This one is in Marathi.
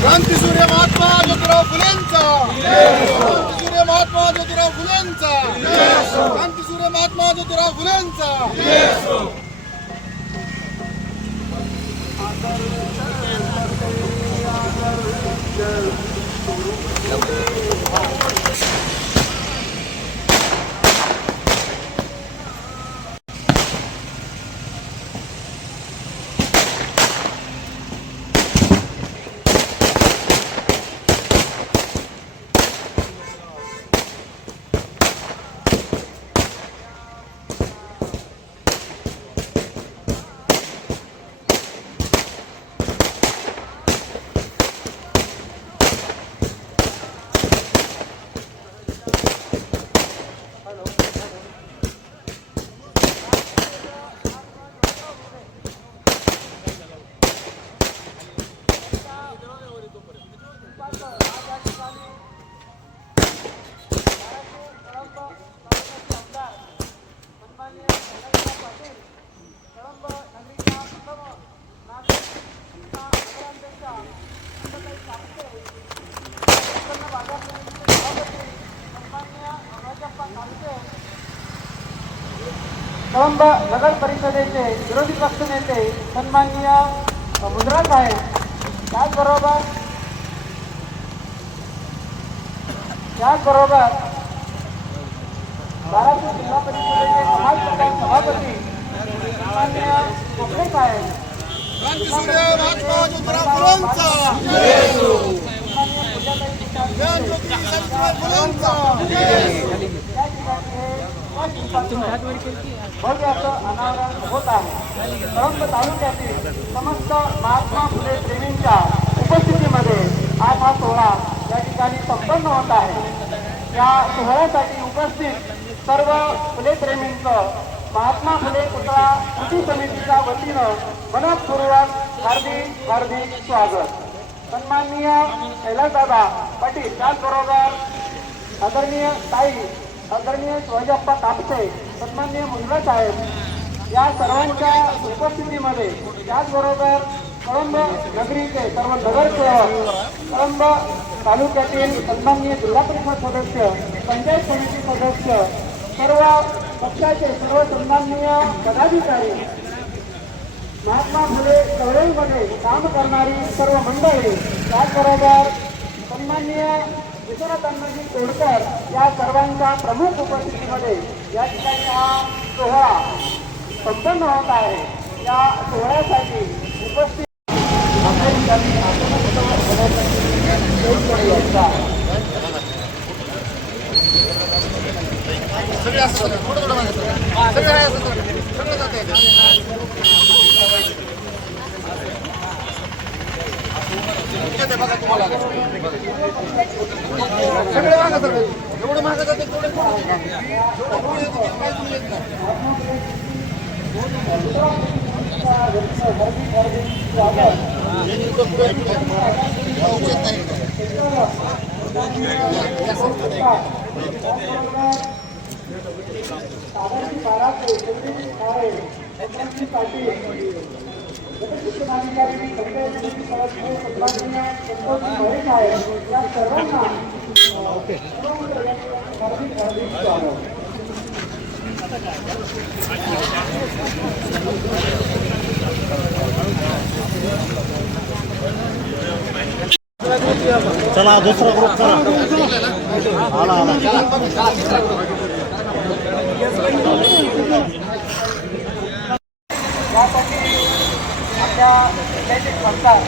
क्रांतीसूर्य महात्मा ज्योतिराव फुलेंचा, क्रांतीसूर्य महात्मा ज्योतिराव फुलेंचा, क्रांतीसूर्य महात्मा ज्योतिराव फुलेंचा. कळंब नगर परिषदेचे विरोधी पक्षनेते सन्माननीय मुंद्रा साहेब, त्याचबरोबर धाराशिव जिल्हा परिषदेचे समाज कल्याण सभापती सन्माननीय कोपरे साहेब, क्रांतीसूर्य महात्मा ज्योतिराव फुलेंचा, फुलेंचा. भव्य असं अनावरण होत आहे. कळंब तालुक्यातील समस्त महात्मा फुले प्रेमींच्या उपस्थितीमध्ये आज हा सोहळा या ठिकाणी संपन्न होत आहे. या सोहळ्यासाठी उपस्थित सर्व फुले प्रेमींचं महात्मा फुले पुतळा कृती समितीच्या वतीनं मनपूर्वक हार्दिक स्वागत. सन्माननीय कैलासदादा पाटील, त्याचबरोबर आदरणीय ताई, आदरणीय शिवाजीप्पा कापसे, सन्माननीय मुंद्रा साहेब, या सर्वांच्या उपस्थितीमध्ये त्याचबरोबर कळंब नगरीचे सर्व नगरसेवक, कळंब तालुक्यातील सन्माननीय जिल्हा परिषद सदस्य, पंचायत समिती सदस्य, सर्व पक्षाचे सर्व सन्माननीय पदाधिकारी, महात्मा फुले चळवळीमध्ये काम करणारी सर्व मंडळी, त्याचबरोबर सन्माननीय विश्वनाथ अण्णाजी तोडकर या सर्वांच्या प्रमुख उपस्थितीमध्ये या ठिकाणी हा सोहळा संपन्न होत आहे. या सोहळ्यासाठी उपस्थित सगळे मागत एवढं मागत जाते तेवढे चला दुसरा ग्रुप चला आला आला यासाठी आपल्या जिल्ह्याचे सरकार